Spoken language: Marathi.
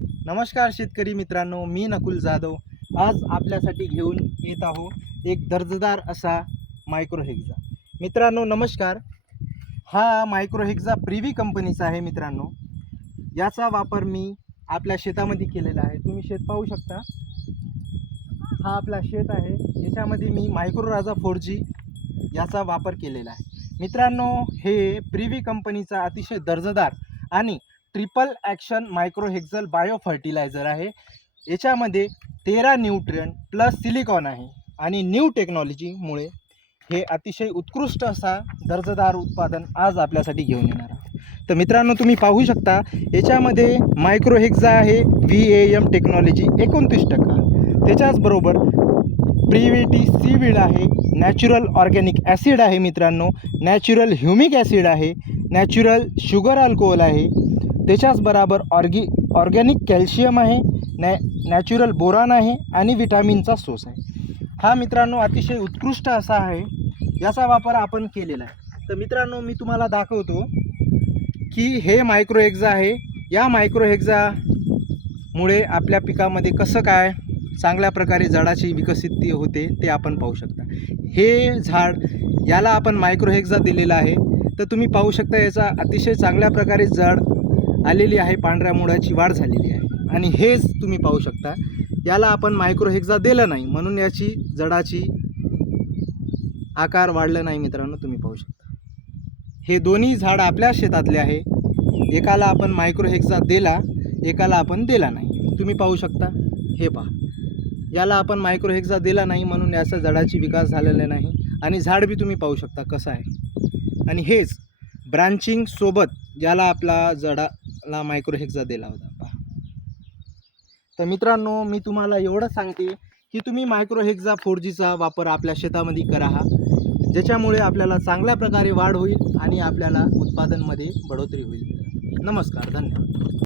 नमस्कार शेतकरी मित्रांनो, मी नकुल जाधव आज आपल्यासाठी घेऊन येत आहो एक दर्जेदार असा मायक्रोहेक्झा. मित्रांनो नमस्कार. हा मायक्रोहेक्झा प्रिव्ही कंपनीचा आहे. मित्रांनो याचा वापर मी आपल्या शेतामध्ये केलेला आहे. तुम्ही शेत पाहू शकता. हा आपला शेत आहे. याच्यामध्ये मी मायक्रोराजा 4G याचा वापर केलेला आहे. मित्रांनो हे प्रिव्ही कंपनीचा अतिशय दर्जेदार आणि ट्रिपल ॲक्शन मायक्रोहेक्झल बायो फर्टिलायझर आहे. याच्यामध्ये 13 न्यूट्रिएंट प्लस सिलिकॉन आहे आणि न्यू टेक्नॉलॉजीमुळे हे अतिशय उत्कृष्ट असा दर्जेदार उत्पादन आज आपल्यासाठी घेऊन येणार आहे. तर मित्रांनो तुम्ही पाहू शकता याच्यामध्ये मायक्रोहेक्झा आहे VAM टेक्नॉलॉजी 29%. त्याच्याचबरोबर प्रिव्हिटी सीवीड आहे, नॅचरल ऑर्गॅनिक ॲसिड आहे मित्रांनो, नॅचरल ह्युमिक ॲसिड आहे, नॅचरल शुगर अल्कोहोल आहे, त्याच्याच बरोबर ऑर्गॅनिक कॅल्शियम आहे, नॅचरल बोरान आहे आणि विटामिनचा सोर्स आहे. हा मित्रांनो अतिशय उत्कृष्ट असा आहे. याचा वापर आपण केलेला आहे. तर मित्रांनो मी तुम्हाला दाखवतो की हे मायक्रोहेक्झा आहे. या मायक्रोहेक्झामुळे आपल्या पिकामध्ये कसं काय चांगल्या प्रकारे झाडाची विकसित होते ते आपण पाहू शकता. हे झाड याला आपण मायक्रोहेक्झा दिलेला आहे. तर तुम्ही पाहू शकता याचा अतिशय चांगल्या प्रकारे झाड आलेली आहे, पांढऱ्या मुळाची वाढ झालेली आहे. आणि हेच तुम्ही पाहू शकता याला आपण मायक्रोहेक्झा दिलं नाही म्हणून याची झाडाची आकार वाढला नाही. मित्रांनो तुम्ही पाहू शकता हे दोन्ही झाड आपल्या शेतातले आहे. एकाला आपण मायक्रोहेक्झा दिला, एकाला आपण दिला नाही. तुम्ही पाहू शकता. हे पहा, याला आपण मायक्रोहेक्झा दिला नाही म्हणून याचा झाडाची विकास झालेला नाही आणि झाड बी तुम्ही पाहू शकता कसं आहे. आणि हेच ब्रांचिंग सोबत याला आपला झाडाला मायक्रोहेक्झा दिला होता. पहा. तर मित्रांनो मी तुम्हाला एवढं सांगते की तुम्ही मायक्रोहेक्झा 4Gचा वापर आपल्या शेतामध्ये करा, ज्याच्यामुळे आपल्याला चांगल्या प्रकारे वाढ होईल आणि आपल्याला उत्पादनमध्ये बढोतरी होईल. नमस्कार, धन्यवाद.